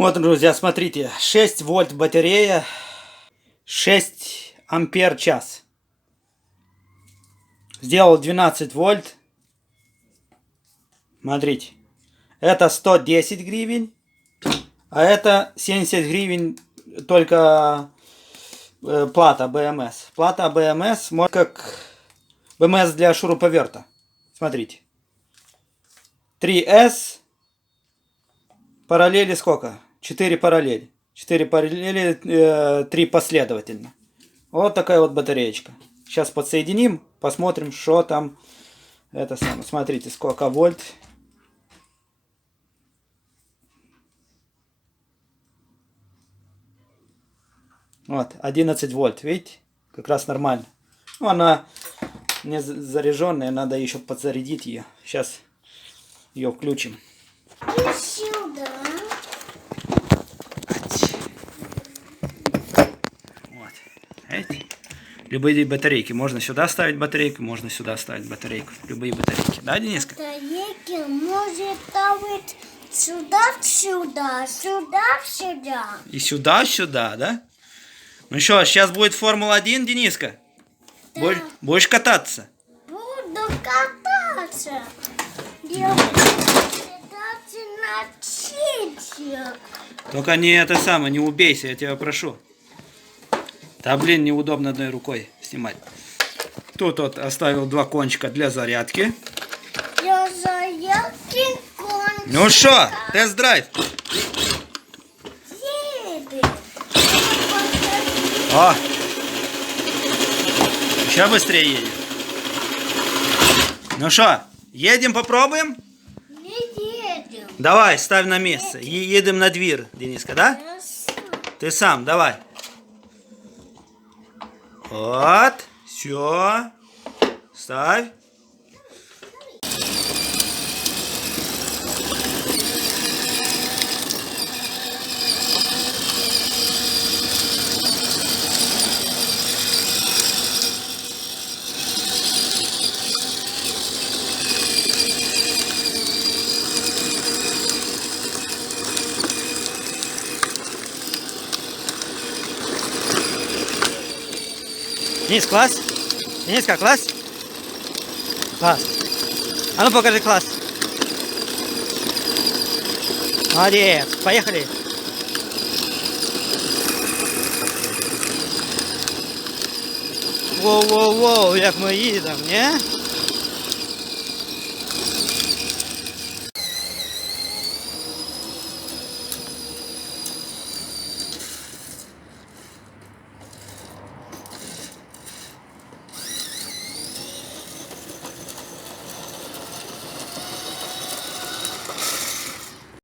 Вот, друзья, смотрите, 6 вольт батарея, 6 ампер час. Сделал 12 вольт. Смотрите, это 110 гривен, а это 70 гривен только плата БМС. Плата БМС, как БМС для шуруповерта. Смотрите. 3С. Параллели сколько? 4 параллели. 4 параллели, 3 последовательно. Вот такая вот батареечка. Сейчас подсоединим, посмотрим, что там. Это самое. Смотрите, сколько вольт. Вот, 11 вольт, видите? Как раз нормально. Ну, она не заряженная, надо еще подзарядить ее. Сейчас ее включим. И сюда. Вот. Видите? Любые батарейки. Можно сюда ставить батарейку, можно сюда ставить батарейку. Любые батарейки. Да, Дениска? Батарейки может ставить сюда, сюда, сюда, сюда. И сюда, сюда, да? Ну что, сейчас будет Формула-1, Дениска? Да. Будешь кататься? Буду кататься. Я буду кататься на чичек. Только не это самое, не убейся, я тебя прошу. Да блин, неудобно одной рукой снимать. Тут вот оставил 2 кончика для зарядки. Я зарядки кончика. Ну что, тест-драйв. Едем. О! Еще быстрее едем. Ну что, едем, попробуем? Не едем. Давай, ставь на место. Едем на дверь, Дениска, да? Я сам. Ты сам, давай. Вот, все. Ставь. Денис, класс? Дениска, класс? Класс. А ну покажи класс. Молодец. Поехали. Воу-воу-воу, як ми їдемо, не?